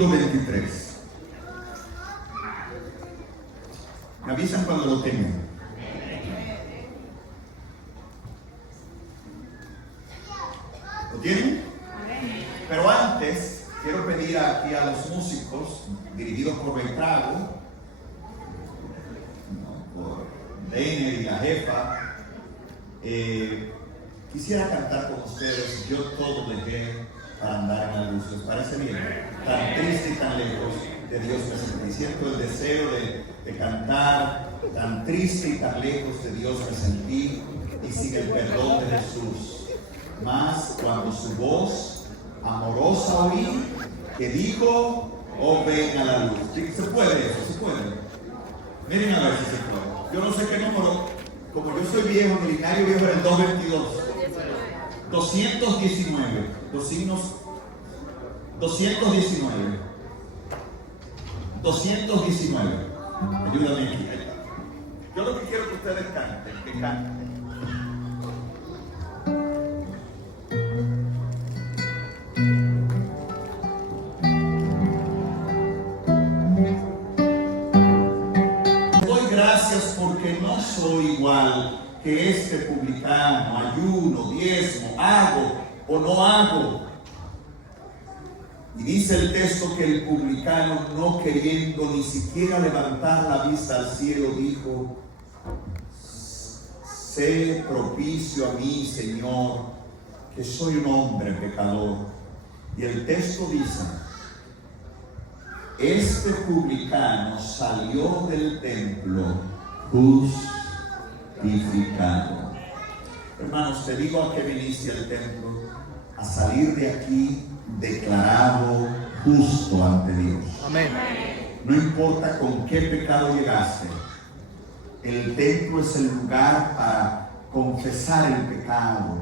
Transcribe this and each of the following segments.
capítulo 23. Me avisan cuando lo tengan. ¿Lo tienen? Pero antes, quiero pedir aquí a los músicos, dirigidos por Beltrago, por Deiner y la jefa, quisiera cantar con ustedes Yo todo dejé para andar en la luz. ¿Les parece bien? Tan triste y tan lejos de Dios me sentí. Siento el deseo de cantar. Tan triste y tan lejos de Dios me sentí, y sin el perdón de Jesús. Mas cuando su voz amorosa oí, que dijo: oh, ven a la luz. ¿Sí? ¿Se puede eso? ¿Se puede? Miren a ver si se puede. Yo no sé qué número, como yo soy viejo, militario viejo era el 222. 219. Los signos 219. 219. Ayúdame aquí. Yo lo que quiero que ustedes canten, que canten. Doy gracias porque no soy igual que este publicano, ayuno, diezmo, hago o no hago. Y dice el texto que el publicano, no queriendo ni siquiera levantar la vista al cielo, dijo: sé propicio a mí, Señor, que soy un hombre pecador. Y el texto dice: este publicano salió del templo justificado. Hermanos, te digo a qué viniste al templo: a salir de aquí declarado justo ante Dios. Amén. No importa con qué pecado llegaste, el templo es el lugar para confesar el pecado.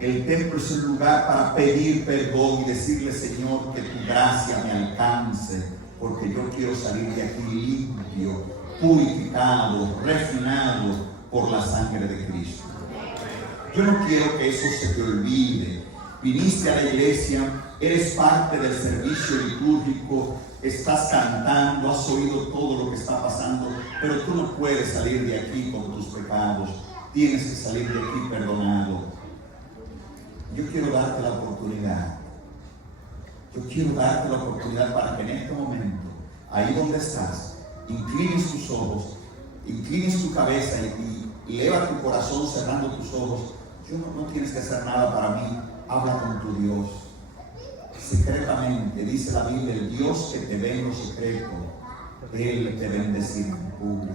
El templo es el lugar para pedir perdón y decirle: Señor, que tu gracia me alcance, porque yo quiero salir de aquí limpio, purificado, refinado por la sangre de Cristo. Yo no quiero que eso se te olvide. Viniste a la iglesia, eres parte del servicio litúrgico, estás cantando, has oído todo lo que está pasando, pero tú no puedes salir de aquí con tus pecados. Tienes que salir de aquí perdonado. Yo quiero darte la oportunidad. Yo quiero darte la oportunidad para que en este momento, ahí donde estás, inclines tus ojos, inclines tu cabeza y eleva tu corazón cerrando tus ojos. No tienes que hacer nada para mí. Habla con tu Dios secretamente. Dice la Biblia: el Dios que te ve en lo secreto, Él te bendecirá en público.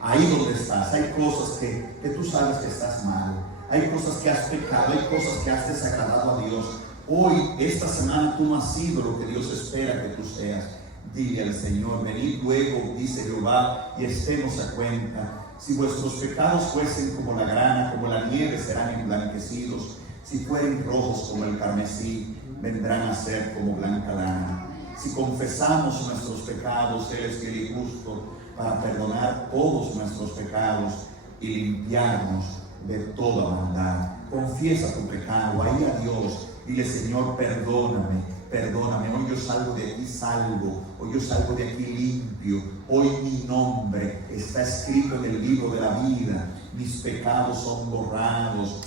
Ahí donde estás, hay cosas que tú sabes que estás mal, hay cosas que has pecado, hay cosas que has desagradado a Dios. Hoy, esta semana, tú no has sido lo que Dios espera que tú seas. Dile al Señor: venid luego, dice Jehová, y estemos a cuenta. Si vuestros pecados fuesen como la grana, como la nieve, serán emblanquecidos. Si fueren rojos como el carmesí, vendrán a ser como blanca lana. Si confesamos nuestros pecados, Él es fiel y justo para perdonar todos nuestros pecados y limpiarnos de toda maldad. Confiesa tu pecado ahí a Dios. Dile: Señor, perdóname, perdóname. Hoy yo salgo de aquí salvo. Hoy yo salgo de aquí limpio. Hoy mi nombre está escrito en el libro de la vida. Mis pecados son borrados.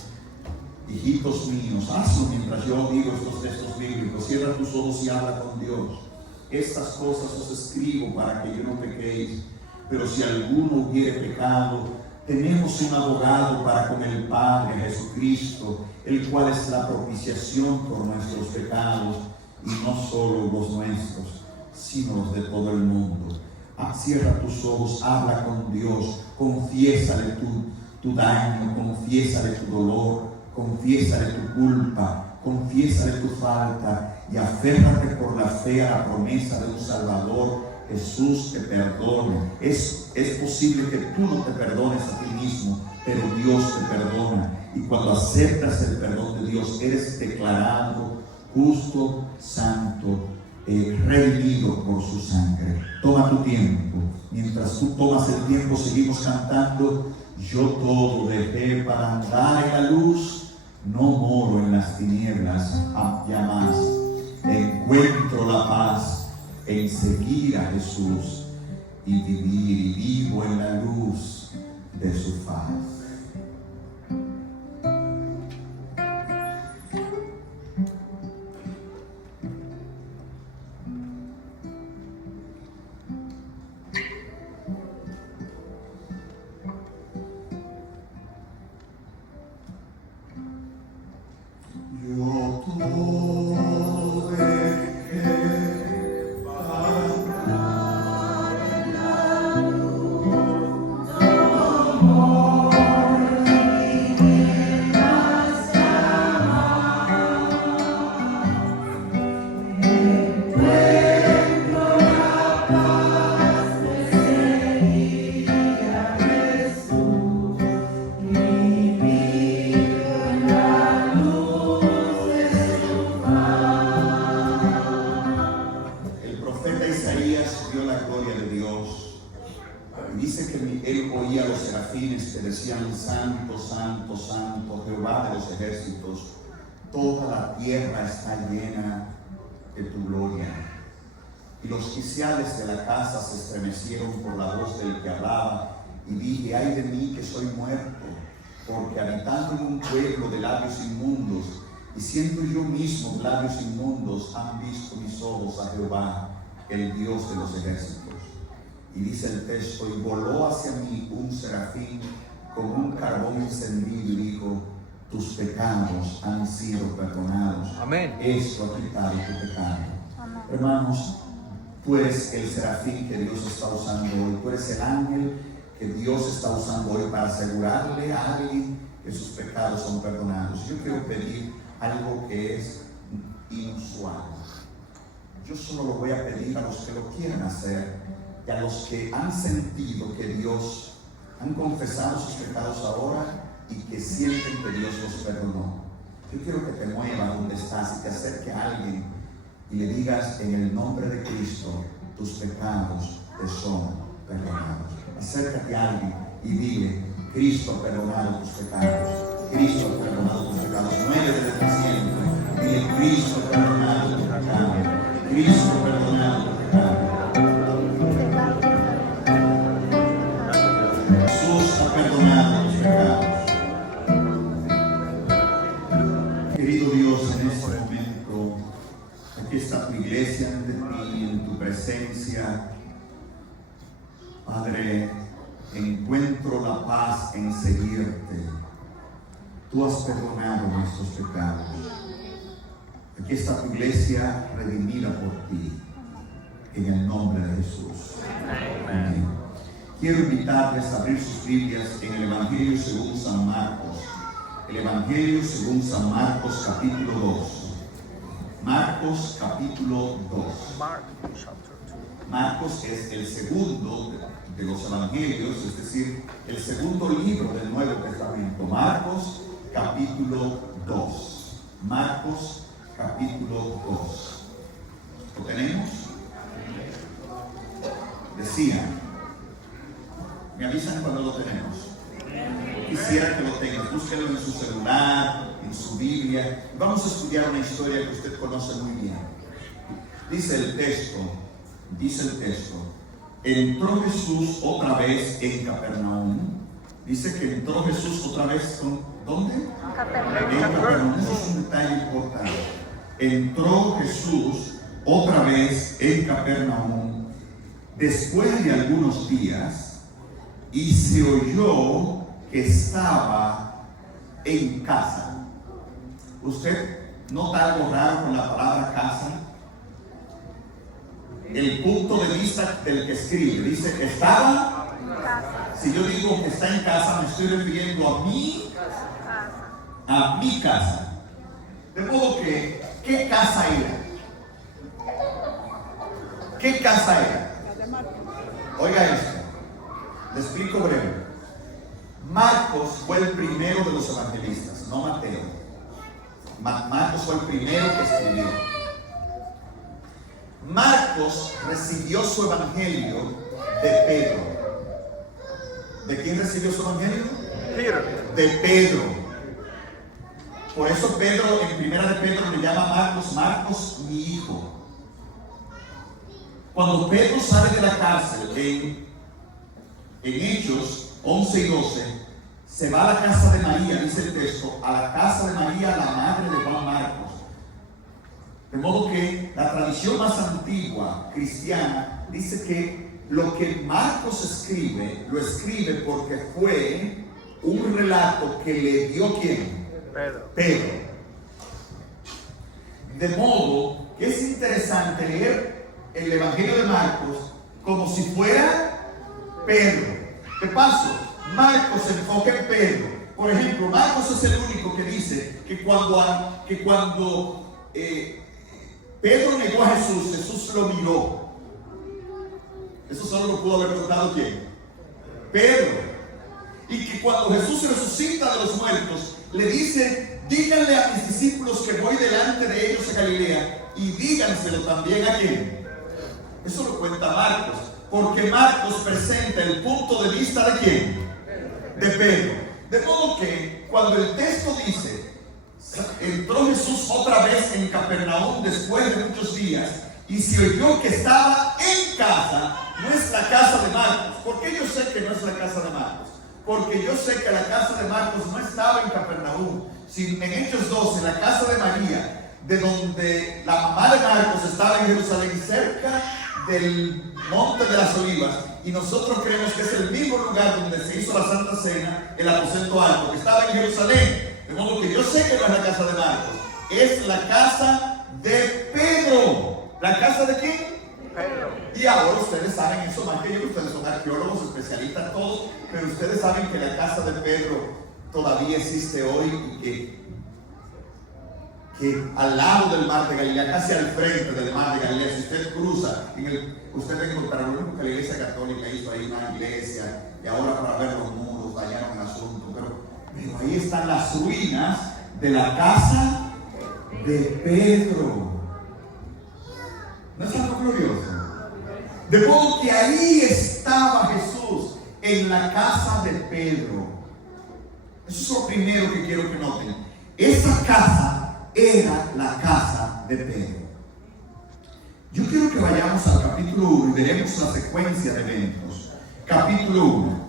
Hijitos míos, hazlo mientras yo digo estos textos bíblicos. Cierra tus ojos y habla con Dios. Estas cosas os escribo para que yo no pequéis. Pero si alguno hubiere pecado, tenemos un abogado para con el Padre, Jesucristo, el cual es la propiciación por nuestros pecados, y no solo los nuestros, sino los de todo el mundo. Cierra tus ojos, habla con Dios, confiésale tu daño, confiésale tu dolor, confiésale tu culpa, confiésale tu falta, y aférrate por la fe a la promesa de un Salvador. Jesús te perdone. Es posible que tú no te perdones a ti mismo, pero Dios te perdona. Y cuando aceptas el perdón de Dios, eres declarado justo, santo, redimido por su sangre. Toma tu tiempo. Mientras tú tomas el tiempo, seguimos cantando: yo todo dejé para andar en la luz, no moro en las tinieblas, ya más encuentro la paz en seguir a Jesús y vivir, y vivo en la luz de su faz. Santo, santo, santo, Jehová de los ejércitos, toda la tierra está llena de tu gloria. Y los quiciales de la casa se estremecieron por la voz del que hablaba, y dije: ay de mí que soy muerto, porque habitando en un pueblo de labios inmundos, y siendo yo mismo de labios inmundos, han visto mis ojos a Jehová, el Dios de los ejércitos. Y dice el texto: y voló hacia mí un serafín con un carbón encendido, y dijo: tus pecados han sido perdonados. Amén. Esto ha quitado tu pecado. Amén. Hermanos, tú eres el serafín que Dios está usando hoy. Tú eres el ángel que Dios está usando hoy para asegurarle a alguien que sus pecados son perdonados. Yo quiero pedir algo que es inusual. Yo solo lo voy a pedir a los que lo quieran hacer y a los que han sentido que Dios han confesado sus pecados ahora y que sienten que Dios los perdonó. Yo quiero que te muevas donde estás y te acerque a alguien y le digas: en el nombre de Cristo, tus pecados te son perdonados. Acércate a alguien y dile: Cristo ha perdonado tus pecados. Cristo ha perdonado tus pecados. Muévete de paciente. Dile: Cristo ha perdonado tus pecados. Cristo ha perdonado tus pecados. Querido Dios, en este momento, aquí está tu iglesia ante ti, en tu presencia. Padre, encuentro la paz en seguirte. Tú has perdonado nuestros pecados. Aquí está tu iglesia redimida por ti, en el nombre de Jesús. Amén. Quiero invitarles a abrir sus Biblias en el Evangelio según San Marcos. El Evangelio según San Marcos, capítulo 2. Marcos, capítulo 2. Marcos es el segundo de los Evangelios, es decir, el segundo libro del Nuevo Testamento. Marcos, capítulo 2. Marcos, capítulo 2. ¿Lo tenemos? Decía: me avisan cuando lo tenemos. Quisiera que lo tengas, búsquelo en su celular, en su Biblia. Vamos a estudiar una historia que usted conoce muy bien. Dice el texto, entró Jesús otra vez en Capernaum. Dice que entró Jesús otra vez, ¿dónde? En Capernaum. Eso es un detalle importante. Entró Jesús otra vez en Capernaum después de algunos días, y se oyó que estaba en casa. ¿Usted nota algo raro con la palabra casa? El punto de vista del que escribe dice que estaba en casa. Si yo digo que está en casa, me estoy refiriendo a mi casa. De modo que, ¿qué casa era? ¿Qué casa era? Oiga esto, le explico breve. Marcos fue el primero de los evangelistas, no Mateo. Marcos fue el primero que escribió. Marcos recibió su evangelio de Pedro. ¿De quién recibió su evangelio? De Pedro. Por eso Pedro, en primera de Pedro, le llama Marcos, mi hijo. Cuando Pedro sale de la cárcel en Hechos 11 y 12, se va a la casa de María, dice el texto, a la casa de María, la madre de Juan Marcos. De modo que la tradición más antigua cristiana dice que lo que Marcos escribe, lo escribe porque fue un relato que le dio ¿quién? Pedro. De modo que es interesante leer el Evangelio de Marcos como si fuera Pedro. De paso, Marcos se enfoca en Pedro. Por ejemplo, Marcos es el único que dice que cuando Pedro negó a Jesús, Jesús lo miró. Eso solo lo pudo haber contado ¿quién? Pedro. Y que cuando Jesús resucita de los muertos, le dice: díganle a mis discípulos que voy delante de ellos a Galilea, y díganselo también a quién. Eso lo cuenta Marcos, porque Marcos presenta el punto de vista de quién, de Pedro. De modo que cuando el texto dice: entró Jesús otra vez en Capernaum después de muchos días, y se oyó que estaba en casa, no es la casa de Marcos. ¿Por qué yo sé que no es la casa de Marcos? Porque yo sé que la casa de Marcos no estaba en Capernaum, sino en Hechos 12, la casa de María, de donde la mamá de Marcos estaba en Jerusalén, cerca del Monte de las Olivas, y nosotros creemos que es el mismo lugar donde se hizo la Santa Cena, el aposento alto, que estaba en Jerusalén. De modo que yo sé que no es la casa de Marcos, es la casa de Pedro. ¿La casa de quién? Pedro. Y ahora ustedes saben eso más que yo, ustedes son arqueólogos, especialistas todos, pero ustedes saben que la casa de Pedro todavía existe hoy, y que al lado del mar de Galilea, casi al frente del mar de Galilea, si usted cruza, usted va a encontrar lo único que la iglesia católica hizo ahí, una iglesia, y ahora para ver los muros dañaron el asunto, pero ahí están las ruinas de la casa de Pedro. ¿No es algo glorioso? De modo que ahí estaba Jesús, en la casa de Pedro. Eso es lo primero que quiero que noten. Esa casa era la casa de Pedro. Yo quiero que vayamos al capítulo 1 y veremos la secuencia de eventos. Capítulo 1,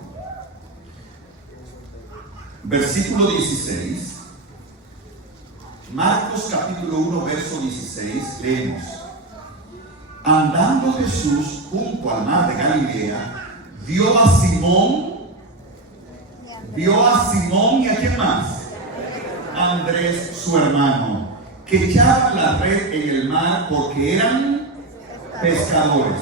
versículo 16. Marcos capítulo 1, verso 16, leemos: andando Jesús junto al mar de Galilea, vio a Simón y a quién más, Andrés su hermano, que echaban la red en el mar porque eran pescadores.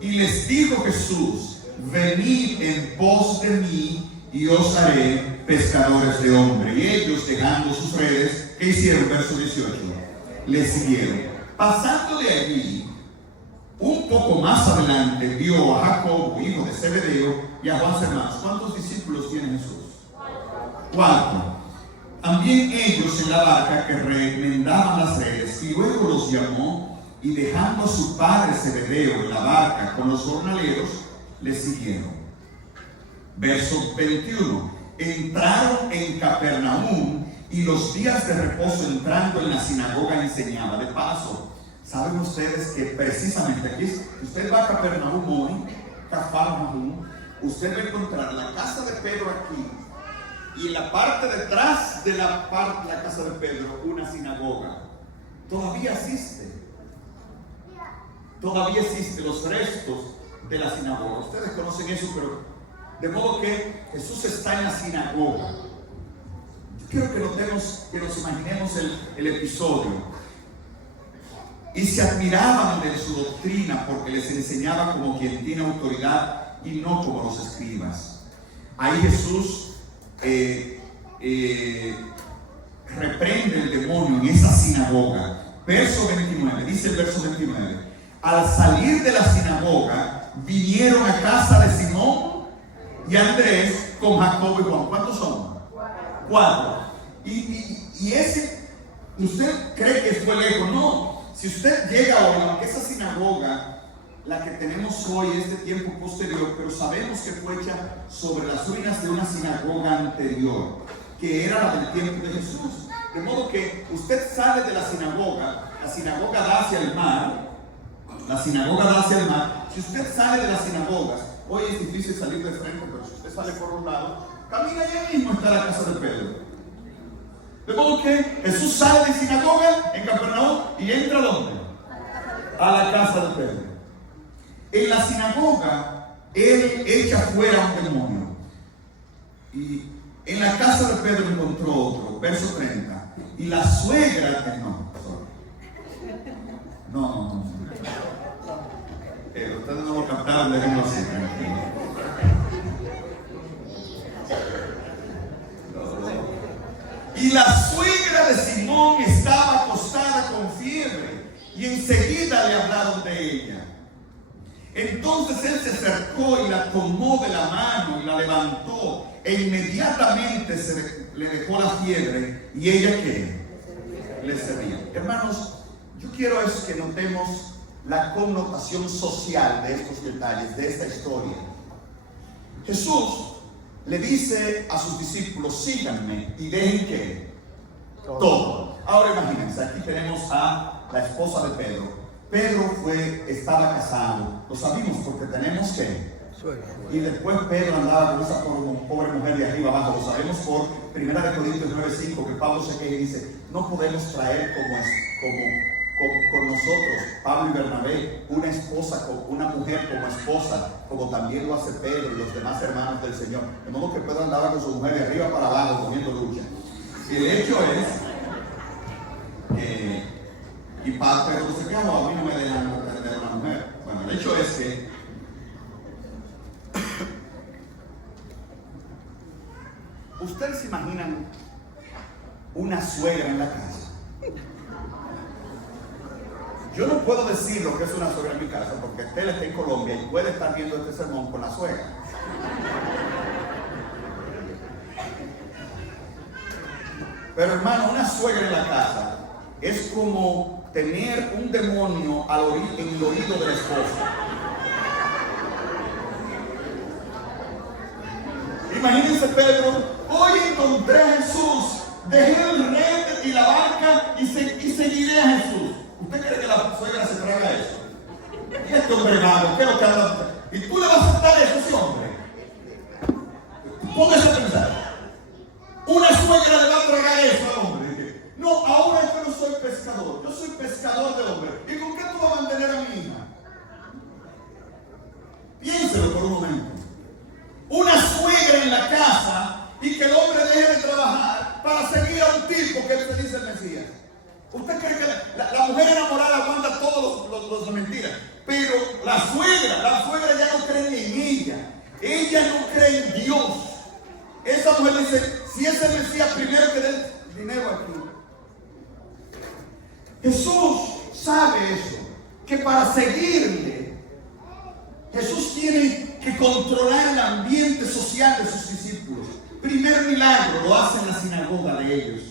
Y les dijo Jesús: venid en pos de mí y os haré pescadores de hombre. Y ellos, dejando sus redes, ¿qué hicieron? Verso 18, le siguieron. Pasando de allí, un poco más adelante, vio a Jacobo, hijo de Zebedeo, y a Juan, hermanos. ¿Cuántos discípulos tiene Jesús? 4. También ellos en la barca que remendaban las redes, y luego los llamó, y dejando a su padre Zebedeo en la barca con los jornaleros, le siguieron. Verso 21. Entraron en Capernaum, y los días de reposo, entrando en la sinagoga, enseñaba. De paso, ¿saben ustedes que precisamente aquí, si usted va a Capernaum hoy, Cafarnaum, usted va a encontrar la casa de Pedro aquí, y en la parte detrás de la casa de Pedro, una sinagoga? Todavía existe los restos de la sinagoga. Ustedes conocen eso, pero de modo que Jesús está en la sinagoga. Yo quiero que nos imaginemos el episodio. Y se admiraban de su doctrina, porque les enseñaba como quien tiene autoridad y no como los escribas. Ahí Jesús reprende el demonio en esa sinagoga. Verso 29, dice el verso 29: al salir de la sinagoga, vinieron a casa de Simón y Andrés con Jacobo y Juan. ¿Cuántos son? 4. Y ese, ¿usted cree que fue lejos? No. Si usted llega hoy, aunque esa sinagoga, la que tenemos hoy, es de tiempo posterior, pero sabemos que fue hecha sobre las ruinas de una sinagoga anterior, que era la del tiempo de Jesús. De modo que usted sale de la sinagoga da hacia el mar, La sinagoga da hacia el mar. Si usted sale de las sinagogas, hoy es difícil salir de frente, pero si usted sale por un lado, camina y mismo está la casa de Pedro. De modo que Jesús sale de sinagoga en Capernaum y entra ¿a dónde? A la casa de Pedro. En la sinagoga, él echa fuera un demonio. Y en la casa de Pedro encontró otro, verso 30. Y la suegra, no. Ustedes no lo captaron, déjenlo así, tranquilo. Y la suegra de Simón estaba acostada con fiebre, y enseguida le hablaron de ella. Entonces él se acercó y la tomó de la mano y la levantó, e inmediatamente le dejó la fiebre, y ella ¿qué? Le servía. Hermanos, yo quiero es que notemos la connotación social de estos detalles, de esta historia. Jesús le dice a sus discípulos: síganme y dejen ¿qué? Todo. Ahora imagínense, aquí tenemos a la esposa de Pedro. Pedro estaba casado, lo sabemos porque tenemos que. Y después Pedro andaba con esa pobre mujer de arriba abajo, lo sabemos por 1 Corintios 9:5, que Pablo se queja y dice: no podemos traer con nosotros, Pablo y Bernabé, una mujer como esposa, como también lo hace Pedro y los demás hermanos del Señor. De modo que Pedro andaba con su mujer de arriba para abajo comiendo lucha. Y el hecho es y Pedro dice: ¿qué hago? A mí no me dejan tener una mujer. Bueno, el hecho es que ¿ustedes se imaginan una suegra en la casa? Yo no puedo decir lo que es una suegra en mi casa porque Estela está en Colombia y puede estar viendo este sermón con la suegra. Pero hermano, una suegra en la casa es como tener un demonio en el oído de la esposa. Imagínense Pedro: hoy encontré a Jesús, dejé el red y la barca y seguiré a Jesús. ¿Usted cree que la suegra se traga eso? ¿Y este hombre malo? ¿Qué es lo que anda? ¿Y tú le vas a aceptar eso a ese hombre? Póngase a pensar. Una suegra le va a tragar eso al hombre. No, ahora yo no soy pescador, yo soy pescador de hombres. ¿Y con qué tú vas a mantener a mi hija? Piénselo por un momento. Una suegra en la casa y que el hombre deje de trabajar para seguir a un tipo que le dice el Mesías. ¿Usted cree que la mujer enamorada aguanta todos los mentiras? Pero la suegra ya no cree ni en ella. Ella no cree en Dios. Esa mujer dice: si es el Mesías, primero que dé el dinero aquí. Jesús sabe eso, que para seguirle, Jesús tiene que controlar el ambiente social de sus discípulos. Primer milagro lo hace en la sinagoga de ellos.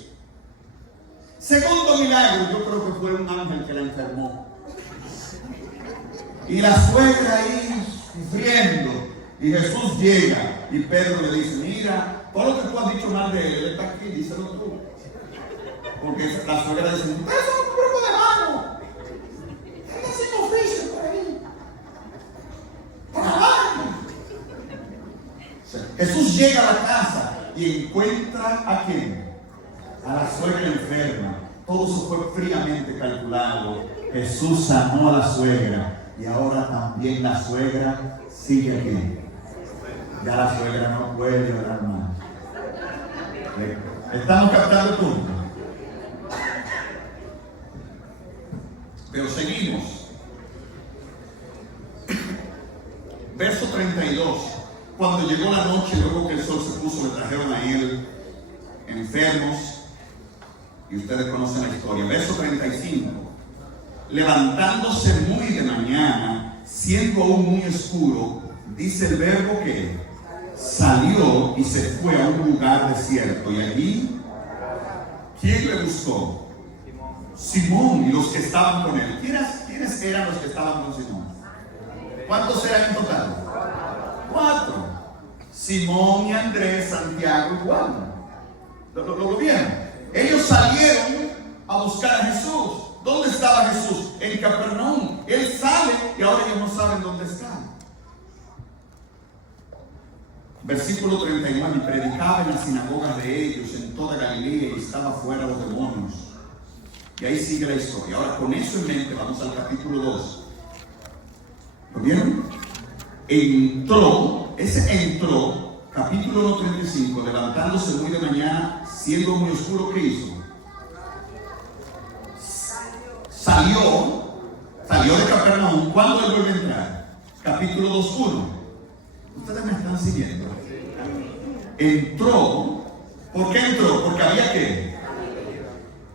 Segundo milagro, yo creo que fue un ángel que la enfermó. Y la suegra ahí sufriendo. Y Jesús llega y Pedro le dice: mira, todo lo que tú has dicho mal de él está aquí, díselo tú. Porque la suegra dice: ustedes son un grupo de vagos. Están haciendo oficio por ahí. ¡Trabajan! Jesús llega a la casa y encuentra ¿a quién? A la suegra enferma. Todo eso fue fríamente calculado. Jesús sanó a la suegra y ahora también la suegra sigue aquí. Ya la suegra no puede llorar más. ¿Estamos captando el punto? Pero seguimos. Verso 32. Cuando llegó la noche, luego que el sol se puso, le trajeron a él enfermos. Y ustedes conocen la historia. Verso 35. Levantándose muy de mañana, siendo aún muy oscuro, dice el verbo que salió y se fue a un lugar desierto. Y allí, ¿quién le buscó? Simón y los que estaban con él. ¿Quiénes eran los que estaban con Simón? ¿Cuántos eran en total? 4. Simón y Andrés, Santiago y Juan. ¿Lo vieron? Ellos salieron a buscar a Jesús. ¿Dónde estaba Jesús? En Capernaum. Él sale Versículo 39, y predicaba en las sinagogas de ellos en toda Galilea y estaba fuera los demonios. Y ahí sigue la historia. Ahora, con eso en mente, vamos al capítulo 2. ¿Lo vieron? Entró, capítulo 35, levantándose muy de mañana, siendo muy oscuro, ¿qué hizo? Salió de Capernaum. ¿Cuándo él vuelve a entrar? Capítulo 2:1. Ustedes me están siguiendo. Entró. ¿Por qué entró? Porque había que.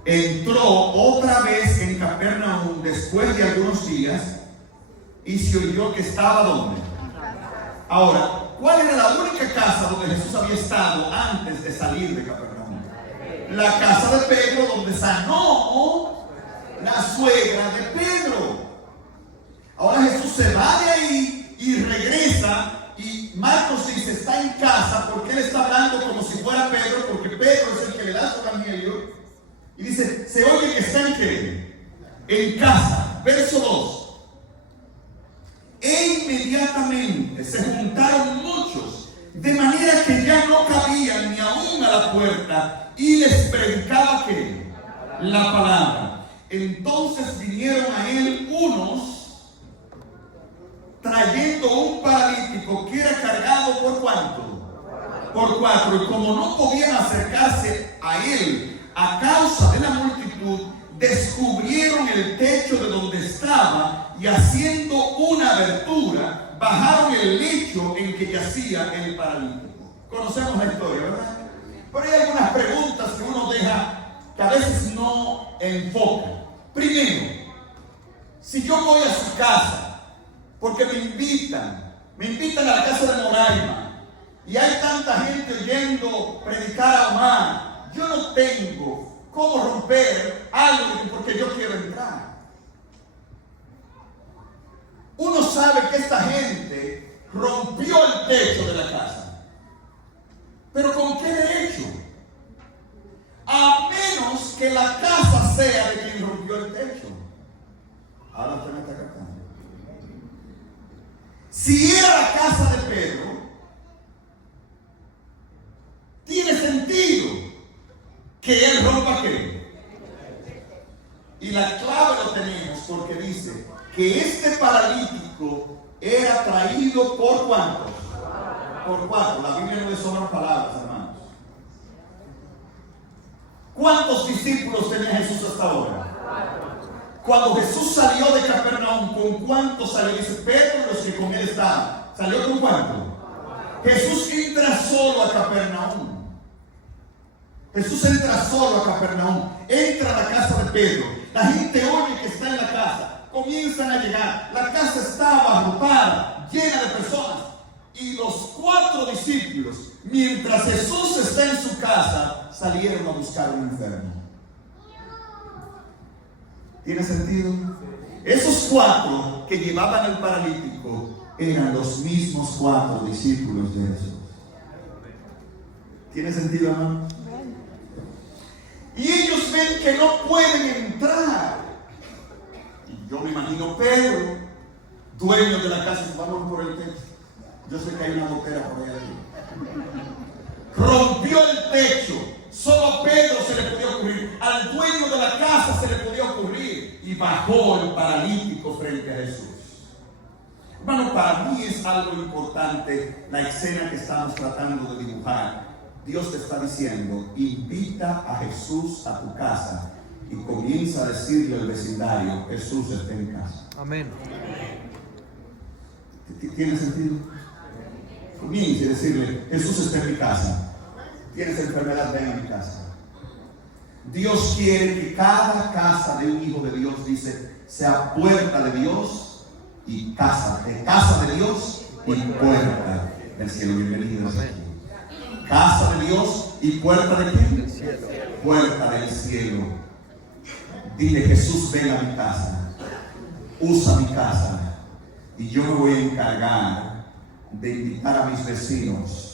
Entró otra vez en Capernaum después de algunos días y se oyó que estaba ¿dónde? Ahora, ¿cuál era la única casa donde Jesús había estado antes de salir de Capernaum? La casa de Pedro, donde sanó la suegra de Pedro. Ahora Jesús se va de ahí y regresa. Y Marcos dice, está en casa, porque él está hablando como si fuera Pedro, porque Pedro es el que le da su evangelio. Y dice, se oye que está en ¿qué? En casa. Verso 2. E inmediatamente se juntaron muchos, de manera que ya no cabían ni aún a la puerta, y les predicaba ¿qué? La palabra. Entonces vinieron a él unos trayendo un paralítico que era cargado ¿por cuánto? Por 4. Y como no podían acercarse a él a causa de la multitud, descubrieron el techo de donde estaba y haciendo una abertura, bajaron el lecho en que yacía el paralítico. Conocemos la historia, ¿verdad? Pero hay algunas preguntas que uno deja que a veces no enfoca. Primero, si yo voy a su casa, porque me invitan a la casa de Moraima y hay tanta gente oyendo predicar a Omar, yo no tengo cómo romper algo porque yo quiero entrar. Uno sabe que esta gente rompió el techo de la casa, pero ¿con qué derecho? A menos que la casa sea de quien rompió el techo. Ahora usted me está captando. Si era la casa de Pedro, tiene sentido que él rompa ¿qué? Y la clave lo tenemos porque dice que este paralítico era traído ¿por cuántos? Por 4. La Biblia no le sobran palabras, hermanos. ¿Cuántos discípulos tenía Jesús hasta ahora? Cuando Jesús salió de Capernaum, ¿con cuántos salió? Dice Pedro y los que con él estaban. ¿Salió con cuánto? Jesús entra solo a Capernaum. Entra a la casa de Pedro. La gente oye que está en la casa. Comienzan a llegar. La casa estaba abarrotada, llena de personas. Y los 4 discípulos, mientras Jesús está en su casa, salieron a buscar a un enfermo. ¿Tiene sentido? Esos 4 que llevaban el paralítico eran los mismos 4 discípulos de Jesús. ¿Tiene sentido, hermano? Y ellos ven que no pueden entrar. Y yo me imagino Pedro, dueño de la casa, vamos por el techo. Yo sé que hay una gotera por ahí. Rompió el techo. Solo a Pedro se le podía ocurrir, al dueño de la casa se le podía ocurrir, y bajó el paralítico frente a Jesús. Hermano, para mí es algo importante la escena que estamos tratando de dibujar. Dios te está diciendo, invita a Jesús a tu casa y comienza a decirle al vecindario, Jesús está en casa. Amén. ¿Tiene sentido? Comienza a decirle, Jesús está en mi casa. Tienes enfermedad, ven a mi casa. Dios quiere que cada casa de un hijo de Dios, dice, sea puerta de Dios y casa de Dios y puerta del cielo. Bienvenidos aquí. Casa de Dios y puerta de quién? Puerta del cielo. Dile, Jesús, ven a mi casa, usa mi casa y yo me voy a encargar de invitar a mis vecinos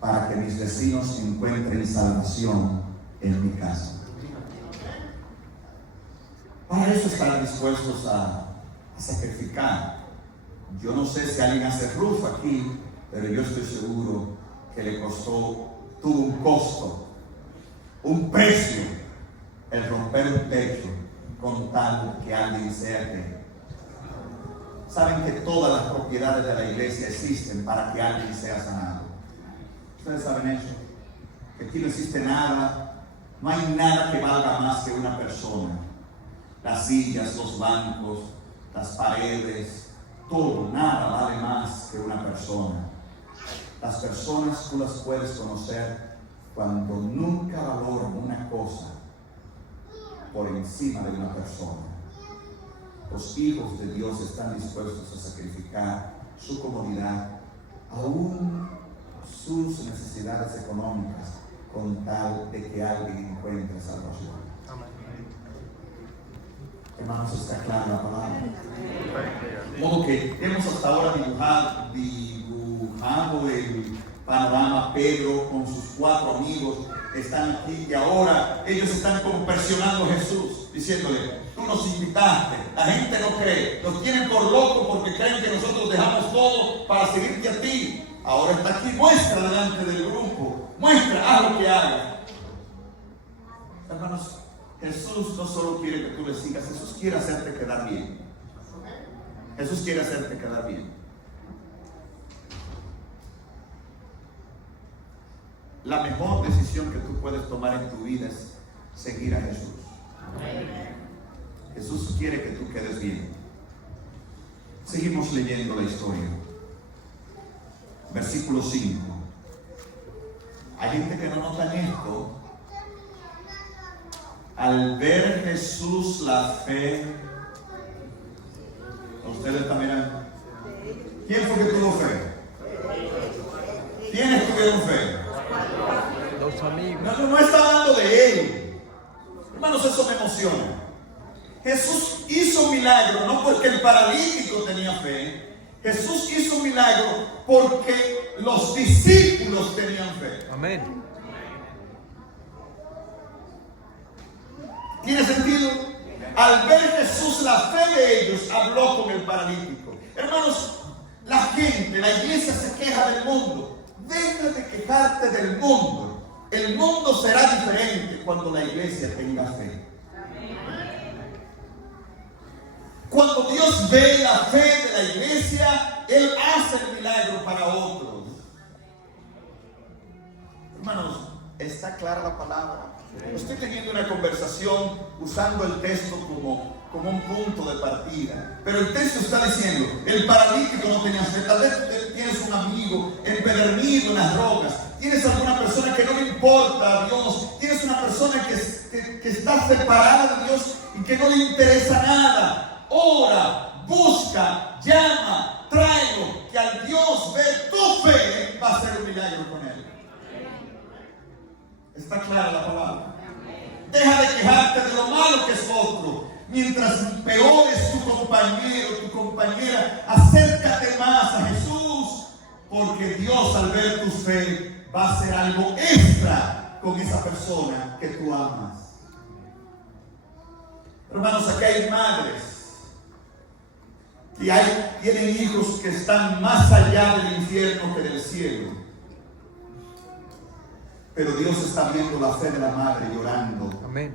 para que mis vecinos encuentren salvación en mi casa. Para eso están dispuestos a sacrificar. Yo no sé si alguien hace roof aquí, pero yo estoy seguro que le costó, tuvo un costo, un precio, el romper un techo con tal que alguien sea que. Saben que todas las propiedades de la iglesia existen para que alguien sea sanado. ¿Ustedes saben eso? Que aquí no existe nada, no hay nada que valga más que una persona. Las sillas, los bancos, las paredes, todo, nada vale más que una persona. Las personas tú las puedes conocer cuando nunca valoran una cosa por encima de una persona. Los hijos de Dios están dispuestos a sacrificar su comodidad, aún sus necesidades económicas, con tal de que alguien encuentre salvación. Hermanos, está clara la palabra. De modo que hemos hasta ahora dibujado el panorama. Pedro con sus 4 amigos están aquí y ahora ellos están como presionando a Jesús, diciéndole: tú nos invitaste, la gente no cree, nos tienen por locos porque creen que nosotros dejamos todo para seguirte a ti. Ahora está aquí, muestra delante del grupo, muestra, haz lo que hagas. Hermanos, Jesús no solo quiere que tú le sigas, Jesús quiere hacerte quedar bien. Jesús quiere hacerte quedar bien. La mejor decisión que tú puedes tomar en tu vida es seguir a Jesús. Jesús quiere que tú quedes bien. Seguimos leyendo la historia. Versículo 5. Hay gente que no nota esto. Al ver Jesús la fe, ustedes también. ¿Quién fue que tuvo fe? ¿Quiénes tuvieron fe? Los amigos. No está hablando de él. Hermanos, eso me emociona. Jesús hizo un milagro no porque el paralítico tenía fe. Jesús hizo un milagro porque los discípulos tenían fe. Amén. ¿Tiene sentido? Al ver Jesús la fe de ellos, habló con el paralítico. Hermanos, la gente, la iglesia se queja del mundo. Deja de quejarte del mundo. El mundo será diferente cuando la iglesia tenga fe. Cuando Dios ve la fe de la iglesia, Él hace el milagro para otros. Hermanos, ¿está clara la palabra? Estoy teniendo una conversación usando el texto como un punto de partida. Pero el texto está diciendo, el paralítico no tenía fe. Tal vez tienes un amigo empedernido en las rocas. Tienes alguna persona que no le importa a Dios. Tienes una persona que está separada de Dios y que no le interesa nada. Ora, busca, llama, tráelo, que al Dios ver tu fe va a hacer un milagro con él. ¿Está clara la palabra? Deja de quejarte de lo malo que es otro. Mientras peor es tu compañero, tu compañera, acércate más a Jesús, porque Dios al ver tu fe va a hacer algo extra con esa persona que tú amas. Hermanos, aquí hay madres que tienen hijos que están más allá del infierno que del cielo. Pero Dios está viendo la fe de la madre llorando. Amén.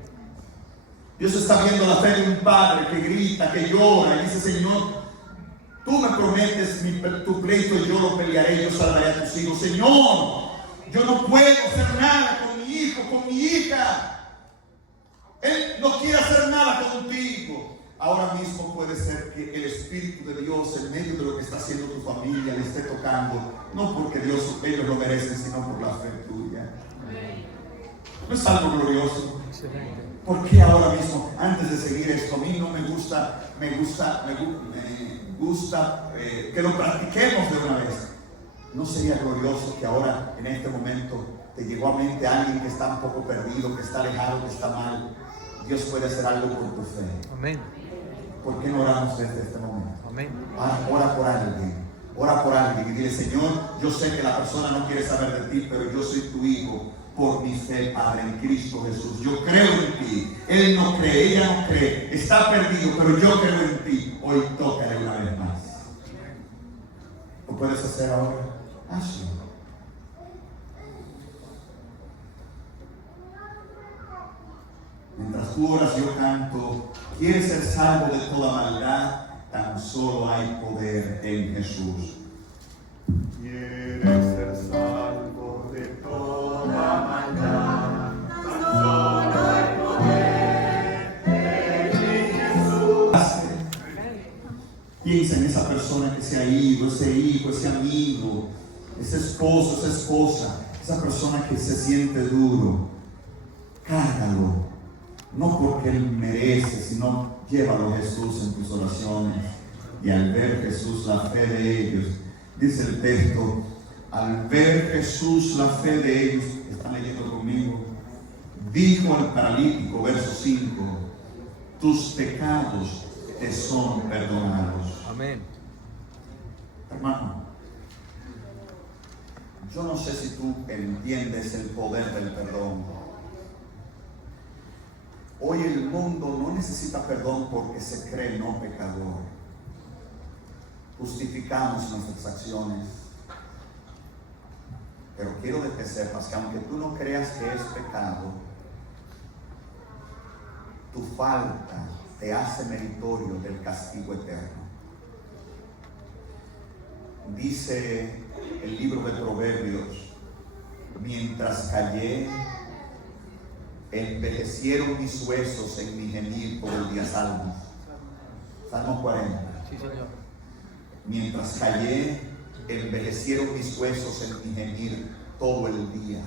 Dios está viendo la fe de un padre que grita, que llora y dice: Señor, tú me prometes tu pleito y yo lo pelearé, yo salvaré a tus hijos. Señor, yo no puedo hacer nada con mi hijo, con mi hija. Él no quiere hacer nada contigo. Ahora mismo puede ser que el Espíritu de Dios, en medio de lo que está haciendo tu familia, le esté tocando, no porque ellos lo merecen, sino por la fe tuya. ¿No es algo glorioso? ¿Por qué ahora mismo, antes de seguir esto, a mí no me gusta que lo practiquemos de una vez? ¿No sería glorioso que ahora, en este momento, te llegó a mente alguien que está un poco perdido, que está alejado, que está mal? Dios puede hacer algo por tu fe. Amén. ¿Por qué no oramos desde este momento? Amén. Ora por alguien. Ora por alguien y dile: Señor, yo sé que la persona no quiere saber de ti, pero yo soy tu hijo por mi fe, Padre, en Cristo Jesús. Yo creo en ti. Él no cree, ella no cree, está perdido, pero yo creo en ti. Hoy tócale una vez más. ¿Lo puedes hacer ahora? Hazlo. Mientras tú oras, yo canto. ¿Quieres ser salvo de toda maldad? Tan solo hay poder en Jesús. ¿Quieres ser salvo de toda maldad? Tan solo hay poder en Jesús. Piensa en esa persona que se ha ido, ese hijo, ese amigo, ese esposo, esa esposa, esa persona que se siente duro. Cárgalo. No porque él merece, sino llévalo a Jesús en tus oraciones. Y al ver Jesús la fe de ellos, dice el texto, al ver Jesús la fe de ellos, ¿están leyendo conmigo? Dijo al paralítico, verso 5, tus pecados te son perdonados. Amén. Hermano, yo no sé si tú entiendes el poder del perdón. Hoy el mundo no necesita perdón porque se cree no pecador. Justificamos nuestras acciones. Pero quiero que sepas que aunque tú no creas que es pecado, tu falta te hace meritorio del castigo eterno. Dice el libro de Proverbios, mientras callé, envejecieron mis huesos en mi gemir por el día. Salmo 40. Sí, Señor. Mientras callé, envejecieron mis huesos en mi gemir todo el día.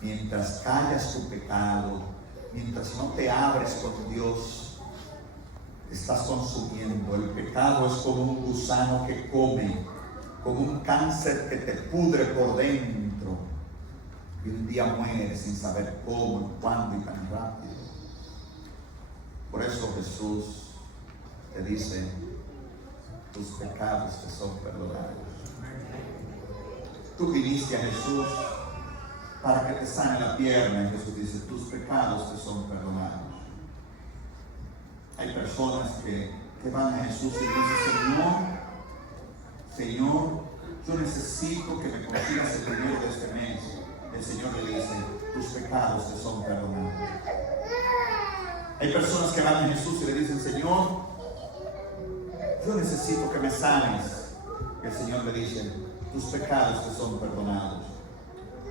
Mientras callas tu pecado, mientras no te abres con Dios, estás consumiendo. El pecado es como un gusano que come, como un cáncer que te pudre por dentro. Y un día muere sin saber cómo, cuándo y tan rápido. Por eso Jesús te dice, tus pecados te son perdonados. Tú viniste a Jesús para que te sane la pierna y Jesús dice, tus pecados te son perdonados. Hay personas que van a Jesús y dicen, Señor, yo necesito que me consigas el dinero de este mes. El Señor le dice, tus pecados te son perdonados. Hay personas que van a Jesús y le dicen, Señor, yo necesito que me sanes. El Señor le dice, tus pecados te son perdonados.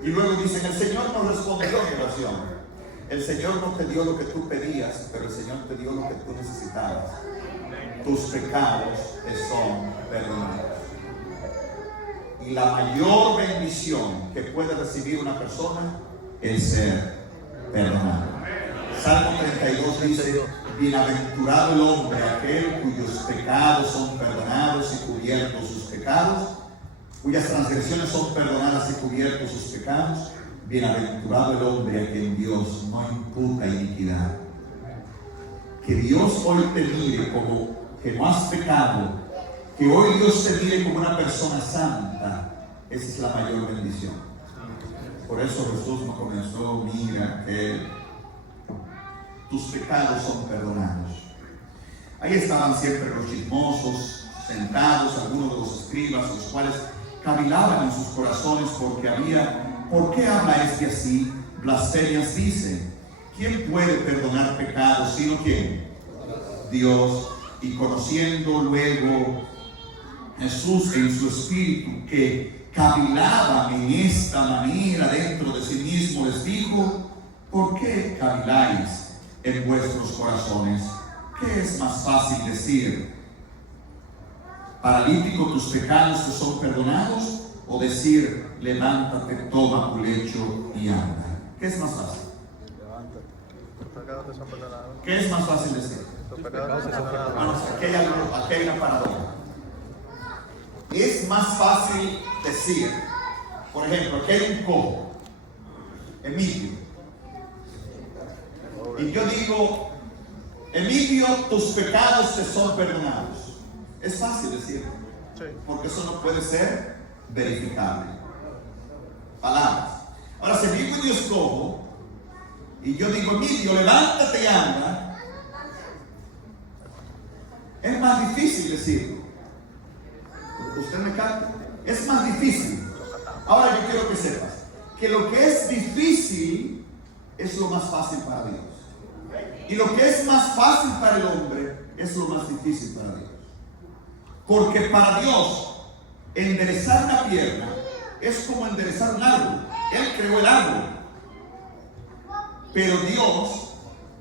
Y luego dicen, el Señor no respondió a mi oración. El Señor no te dio lo que tú pedías, pero el Señor te dio lo que tú necesitabas. Tus pecados te son perdonados. Y la mayor bendición que puede recibir una persona es ser perdonado. Salmo 32 dice, bienaventurado el hombre aquel cuyos pecados son perdonados y cubiertos sus pecados, cuyas transgresiones son perdonadas y cubiertos sus pecados. Bienaventurado el hombre a quien Dios no imputa iniquidad. Que Dios hoy te mire como que no has pecado, que hoy Dios te mire como una persona santa, esa es la mayor bendición. Por eso Jesús no comenzó, mira que tus pecados son perdonados. Ahí estaban siempre los chismosos, sentados, algunos de los escribas, los cuales cavilaban en sus corazones porque había, ¿por qué habla este así? Blasfemias dice. ¿Quién puede perdonar pecados sino quién? Dios. Y conociendo luego Jesús en su espíritu que cavilaba en esta manera dentro de sí mismo, les dijo, ¿por qué caviláis en vuestros corazones? ¿Qué es más fácil decir? Paralítico, tus pecados te son perdonados, o decir, levántate, toma tu lecho y anda. ¿Qué es más fácil? Levántate. Tus pecados te son perdonados. ¿Qué es más fácil decir? Tus pecados te son perdonados. Hermanos, aquí hay una paradoja. Es más fácil decir, por ejemplo, aquí hay un cojo, Emilio, y yo digo, Emilio, tus pecados te son perdonados. Es fácil decirlo, porque eso no puede ser verificable. Palabras. Ahora, si Emilio es cojo, y yo digo, Emilio, levántate y anda, es más difícil decirlo. ¿Usted me capta? Es más difícil. Ahora yo quiero que sepas que lo que es difícil es lo más fácil para Dios. Y lo que es más fácil para el hombre es lo más difícil para Dios. Porque para Dios, enderezar una pierna es como enderezar un árbol. Él creó el árbol. Pero Dios,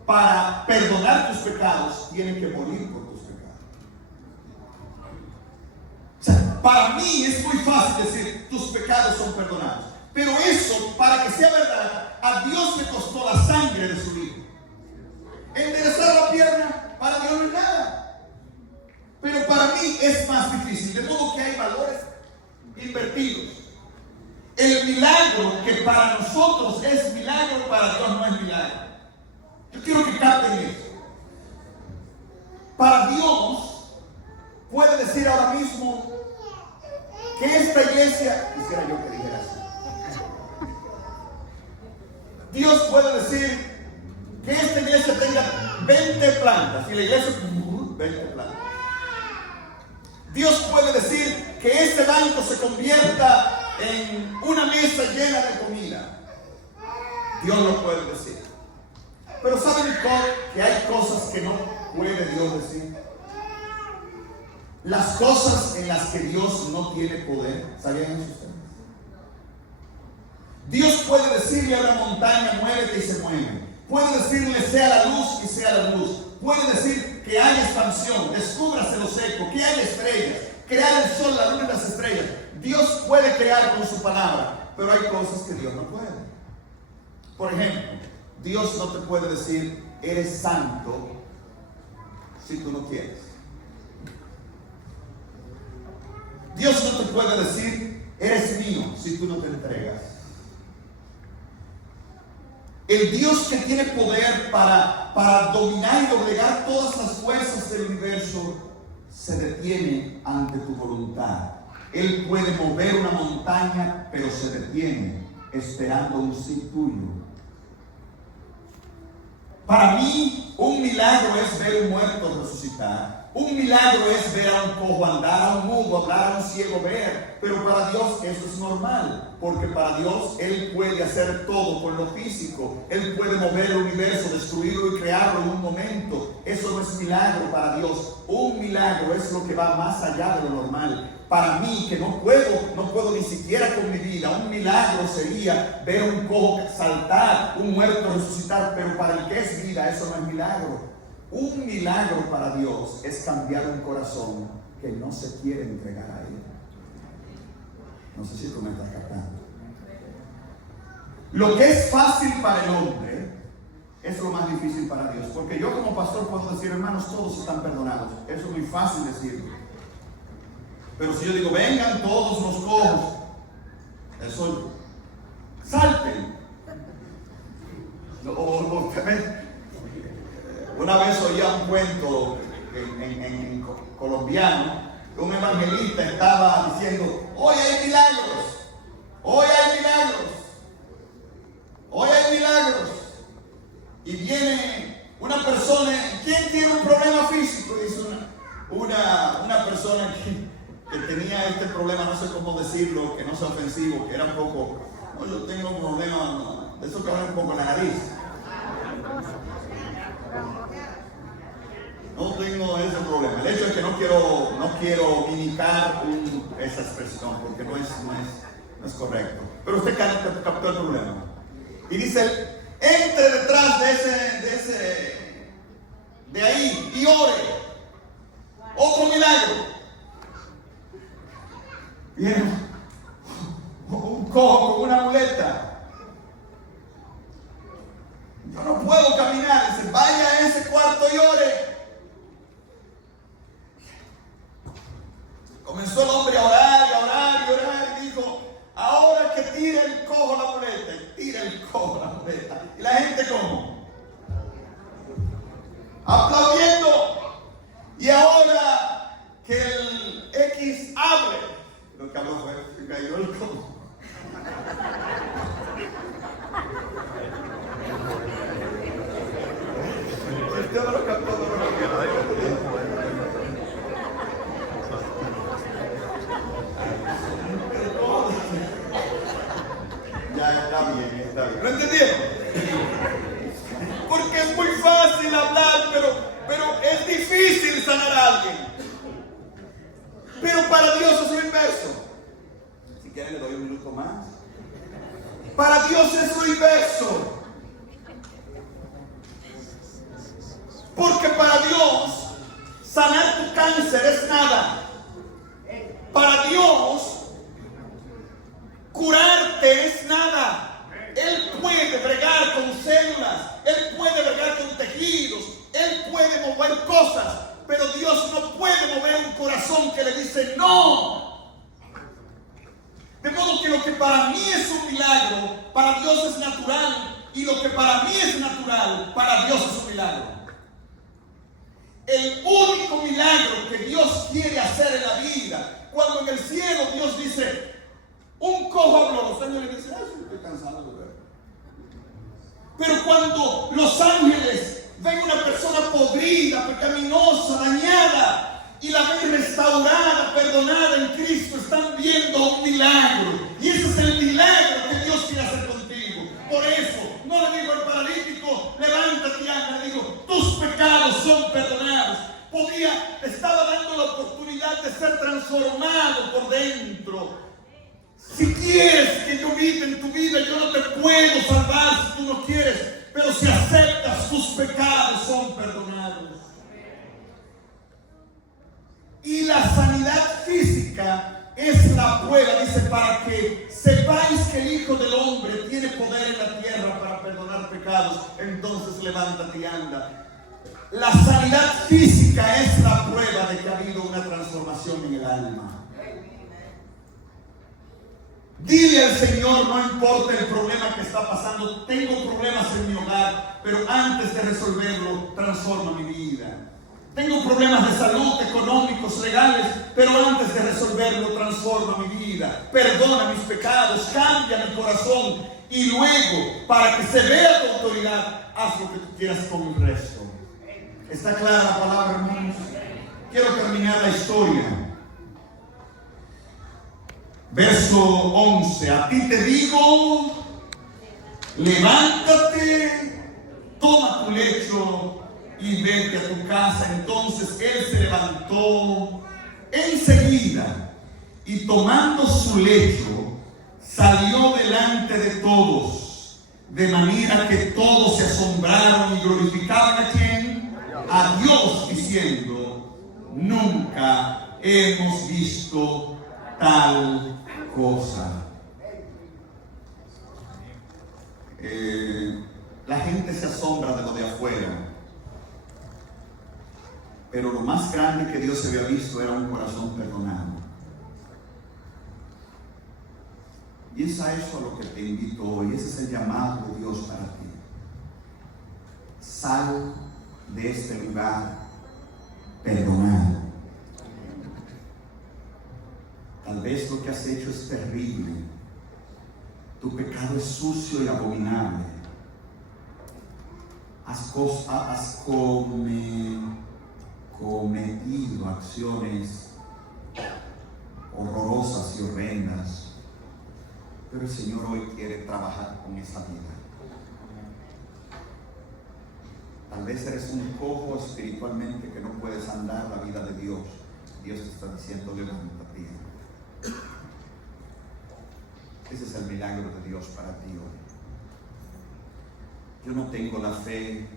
para perdonar tus pecados, tiene que morir por tus pecados. O sea, para mí es muy fácil decir, tus pecados son perdonados. Pero eso, para que sea verdad, a Dios le costó la sangre de su hijo. Enderezar la pierna, para Dios no es nada. Pero para mí es más difícil. De modo que hay valores invertidos. El milagro que para nosotros es milagro, para Dios no es milagro. Yo quiero que capten esto. Para Dios puede decir ahora mismo que esta iglesia, quisiera yo que dijera así. Dios puede decir que esta iglesia tenga 20 plantas y la iglesia 20 plantas. Dios puede decir que este banco se convierta en una mesa llena de comida. Dios lo puede decir. Pero ¿saben que hay cosas que no puede Dios decir? Las cosas en las que Dios no tiene poder. ¿Sabían eso ustedes? Dios puede decirle a la montaña, muévete y se mueve. Puede decirle, sea la luz y sea la luz. Puede decir que hay expansión, descúbrase lo seco, que hay estrellas, crear el sol, la luna y las estrellas. Dios puede crear con su palabra, pero hay cosas que Dios no puede. Por ejemplo, Dios no te puede decir, eres santo, si tú no quieres. Dios no te puede decir, eres mío, si tú no te entregas. El Dios que tiene poder para dominar y doblegar todas las fuerzas del universo se detiene ante tu voluntad. Él puede mover una montaña, pero se detiene esperando un sí tuyo. Para mí, un milagro es ver un muerto resucitar. Un milagro es ver a un cojo andar, a un mudo hablar, a un ciego ver. Pero para Dios eso es normal, porque para Dios Él puede hacer todo con lo físico. Él puede mover el universo, destruirlo y crearlo en un momento. Eso no es milagro para Dios. Un milagro es lo que va más allá de lo normal. Para mí, que no puedo ni siquiera con mi vida, un milagro sería ver un cojo saltar, un muerto resucitar. Pero para el que es vida, eso no es milagro. Un milagro para Dios es cambiar un corazón que no se quiere entregar a Él. No sé si tú me estás captando. Lo que es fácil para el hombre es lo más difícil para Dios. Porque yo como pastor puedo decir, hermanos, todos están perdonados. Eso es muy fácil decirlo. Pero si yo digo, vengan todos los cojos, eso, salten. Una vez oía un cuento en colombiano, que un evangelista estaba diciendo, hoy hay milagros, hoy hay milagros, hoy hay milagros. Y viene una persona, ¿quién tiene un problema físico? Dice una persona que tenía este problema, no sé cómo decirlo, que no sea ofensivo, que era un poco, no, yo tengo un problema, de eso que habla un poco en la nariz. No tengo ese problema. El hecho es que no quiero mimicar esa expresión, porque no es correcto. Pero usted captó el problema. Y dice él, entre detrás de ahí y ore. Otro milagro. Viene un cojo con una muleta. Yo no puedo caminar. Dice, vaya a ese cuarto y ore. Comenzó el hombre a orar y a orar y a orar y dijo, ahora que tire el cojo la muleta. Y tira el cojo la muleta. Y la gente como aplaudiendo. Y ahora que el X hable. Lo que habló fue que cayó el cojo. Usted no lo captó, no lo captó. Pero para Dios es lo inverso. Si quieren le doy un minuto más. Para Dios es lo inverso. Porque para Dios sanar tu cáncer es nada. Para Dios curarte es nada. Él puede bregar con células, Él puede bregar con tejidos, Él puede mover cosas, pero Dios no puede mover un corazón que le dice no. De modo que lo que para mí es un milagro, para Dios es natural, y lo que para mí es natural, para Dios es un milagro. El único milagro que Dios quiere hacer en la vida, cuando en el cielo Dios dice, un cojo habló, los ángeles dicen, ay, estoy cansado de ver. Pero cuando los ángeles ven una persona podrida, pecaminosa, dañada, y la ven restaurada, perdonada en Cristo, están viendo un milagro. Y ese es el milagro que Dios quiere hacer contigo. Por eso, no le digo al paralítico, levántate y anda, le digo, tus pecados son perdonados. Estaba dando la oportunidad de ser transformado por dentro. Si quieres que yo viva en tu vida, yo no te puedo salvar si tú no quieres, pero si aceptas, tus pecados son perdonados. Y la sanidad física es la prueba, dice, para que sepáis que el Hijo del Hombre tiene poder en la tierra para perdonar pecados. Entonces levántate y anda. La sanidad física es la prueba de que ha habido una transformación en el alma. Dile al Señor, no importa el problema que está pasando, tengo problemas en mi hogar, pero antes de resolverlo, transforma mi vida. Tengo problemas de salud, económicos, legales, pero antes de resolverlo, transforma mi vida. Perdona mis pecados, cambia mi corazón y luego, para que se vea tu autoridad, haz lo que tú quieras con el resto. ¿Está clara la palabra, hermanos? Quiero terminar la historia. Verso 11. A ti te digo, levántate, toma tu lecho y vete a tu casa. Entonces él se levantó enseguida y tomando su lecho salió delante de todos, de manera que todos se asombraron y glorificaban a ¿quién? A Dios, diciendo, nunca hemos visto tal cosa. La gente se asombra de lo de afuera, pero lo más grande que Dios había visto era un corazón perdonado. Y es a eso a lo que te invito hoy. Ese es el llamado de Dios para ti. Sal de este lugar perdonado. Tal vez lo que has hecho es terrible. Tu pecado es sucio y abominable. Has cometido acciones horrorosas y horrendas. Pero el Señor hoy quiere trabajar con esa vida. Tal vez eres un cojo espiritualmente que no puedes andar la vida de Dios. Dios te está diciendo, levántate. Ese es el milagro de Dios para ti hoy. Yo no tengo la fe,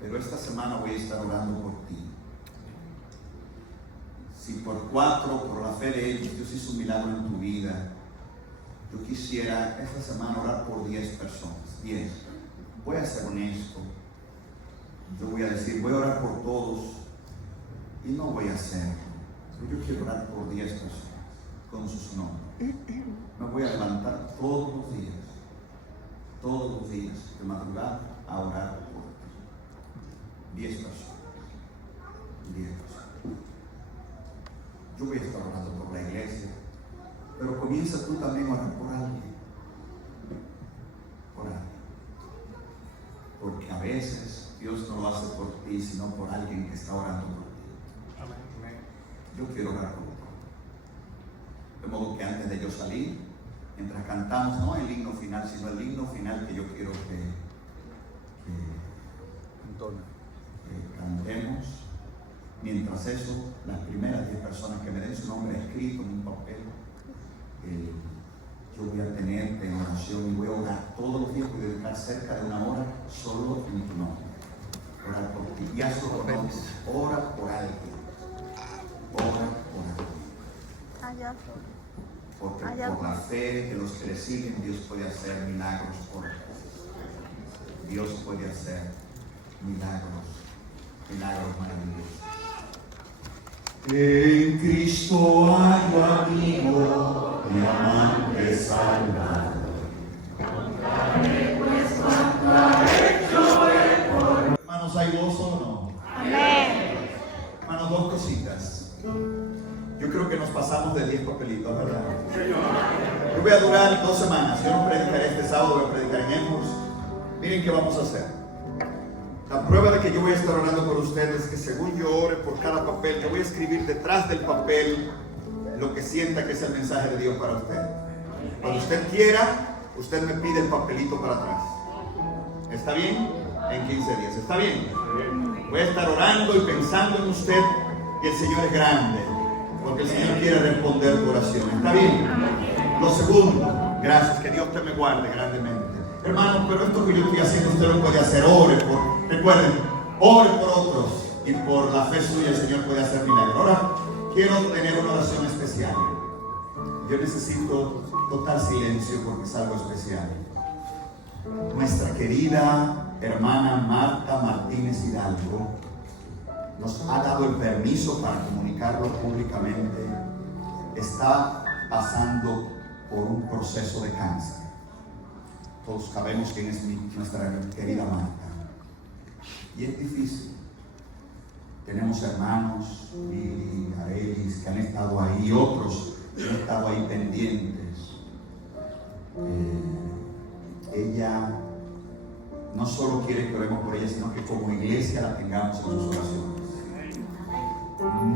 pero esta semana voy a estar orando por ti. Si por 4, por la fe de ellos, Dios hizo un milagro en tu vida, yo quisiera esta semana orar por 10 personas. 10. Voy a ser honesto. Yo voy a decir, voy a orar por todos y no voy a hacerlo. Yo quiero orar por 10 personas con sus nombres. Me voy a levantar todos los días de madrugada a orar por ti. 10 personas. 10 personas. Yo voy a estar orando por la iglesia, pero comienza tú también a orar por alguien. Por alguien. Porque a veces Dios no lo hace por ti, sino por alguien que está orando por ti. Yo quiero orar por ti. De modo que antes de yo salir, mientras cantamos, no el himno final, sino el himno final que yo quiero que cantemos, Mientras eso, las primeras 10 personas que me den su nombre escrito en un papel, yo voy a tenerte en oración y voy a orar todos los días, voy a dedicar cerca de 1 hora solo en tu nombre. Orar por ti. Y hazlo con otros. Ora por alguien. Ora por alguien. Porque por la fe de los que le siguen, Dios puede hacer milagros por ellos. Dios puede hacer milagros maravillosos. En Cristo hallo amigo, mi amante salvador. Hermanos, ¿hay gozo o no? Amén. Hermanos, 2 cositas. Yo creo que nos pasamos de 10 papelitos, ¿verdad? Yo voy a durar 2 semanas. Yo no predicaré este sábado, voy a predicar en Emmaus. Miren qué vamos a hacer. La prueba de que yo voy a estar orando por ustedes es que según yo ore por cada papel, yo voy a escribir detrás del papel lo que sienta que es el mensaje de Dios para usted. Cuando usted quiera, usted me pide el papelito para atrás. ¿Está bien? En 15 días. ¿Está bien? Voy a estar orando y pensando en usted, y el Señor es grande, porque el Señor quiere responder tu oración. ¿Está bien? Lo segundo, gracias, que Dios te me guarde grandemente. Hermano, pero esto que yo estoy haciendo usted lo puede hacer. Recuerden, ore por otros, y por la fe suya el Señor puede hacer milagros. Ahora quiero tener una oración especial. Yo necesito total silencio porque es algo especial. Nuestra querida hermana Marta Martínez Hidalgo nos ha dado el permiso para comunicarlo públicamente. Está pasando por un proceso de cáncer. Todos sabemos quién es nuestra querida Marta. Y es difícil. Tenemos hermanos y Arelis que han estado ahí, otros que han estado ahí pendientes. Ella no solo quiere que oremos por ella, sino que como iglesia la tengamos en sus oraciones.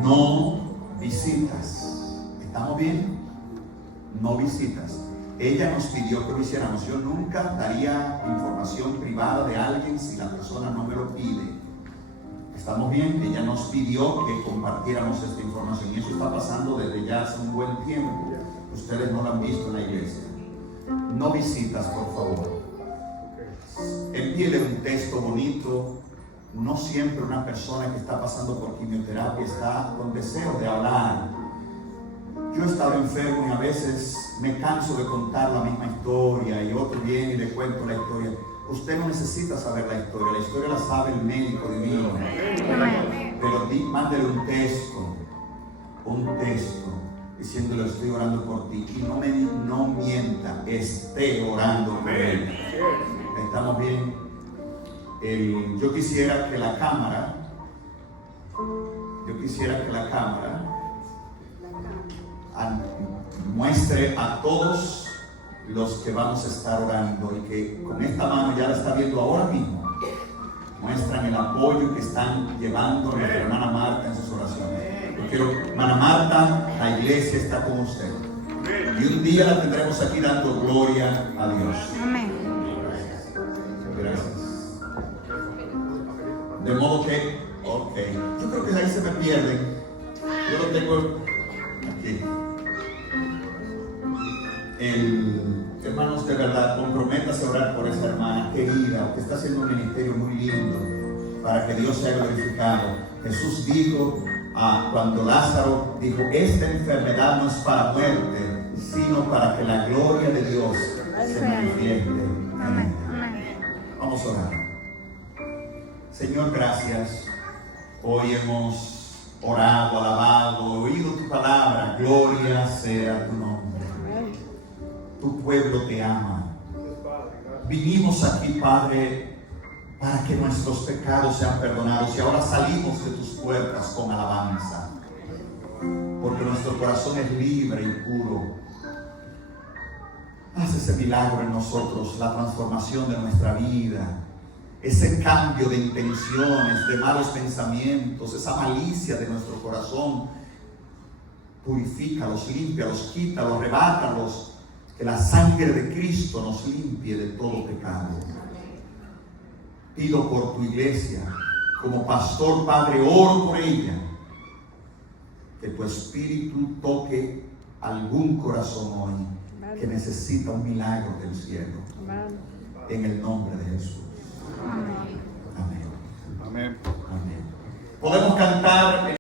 No visitas. ¿Estamos bien? No visitas. Ella nos pidió que lo hiciéramos. Yo nunca daría información privada de alguien si la persona no me lo pide. ¿Estamos bien? Ella nos pidió que compartiéramos esta información y eso está pasando desde ya hace un buen tiempo. Ustedes no lo han visto en la iglesia. No visitas, por favor. Envíele un texto bonito. No siempre una persona que está pasando por quimioterapia está con deseo de hablar. Yo he estado enfermo y a veces me canso de contar la misma historia y otro viene y le cuento la historia. Usted no necesita saber la historia la sabe el médico divino. Pero mándele un texto diciéndole estoy orando por ti y no mienta, esté orando por él. ¿Estamos bien? Yo quisiera que la cámara muestre a todos los que vamos a estar orando y que con esta mano ya la está viendo ahora mismo. Muestran el apoyo que están llevando a nuestra hermana Marta en sus oraciones. Yo quiero, hermana Marta, la iglesia está con usted. Y un día la tendremos aquí dando gloria a Dios. Amén. Gracias. De modo que, yo creo que ahí se me pierden. Yo lo tengo aquí. Hermanos, de verdad, comprométase a orar por esta hermana querida que está haciendo un ministerio muy lindo para que Dios sea glorificado. Jesús dijo, cuando Lázaro dijo, esta enfermedad no es para muerte, sino para que la gloria de Dios se manifieste. Amén. Vamos a orar. Señor, gracias. Hoy hemos orado, alabado, oído tu palabra. Gloria sea tu nombre. Tu pueblo te ama. Vinimos aquí, Padre, para que nuestros pecados sean perdonados y ahora salimos de tus puertas con alabanza, porque nuestro corazón es libre y puro. Haz ese milagro en nosotros, la transformación de nuestra vida, ese cambio de intenciones, de malos pensamientos, esa malicia de nuestro corazón. Purifícalos, límpialos, quítalos, arrebátalos. Que la sangre de Cristo nos limpie de todo pecado. Pido por tu iglesia, como pastor, Padre, oro por ella, que tu espíritu toque algún corazón hoy que necesita un milagro del cielo. En el nombre de Jesús. Amén. Amén. Amén. Podemos cantar.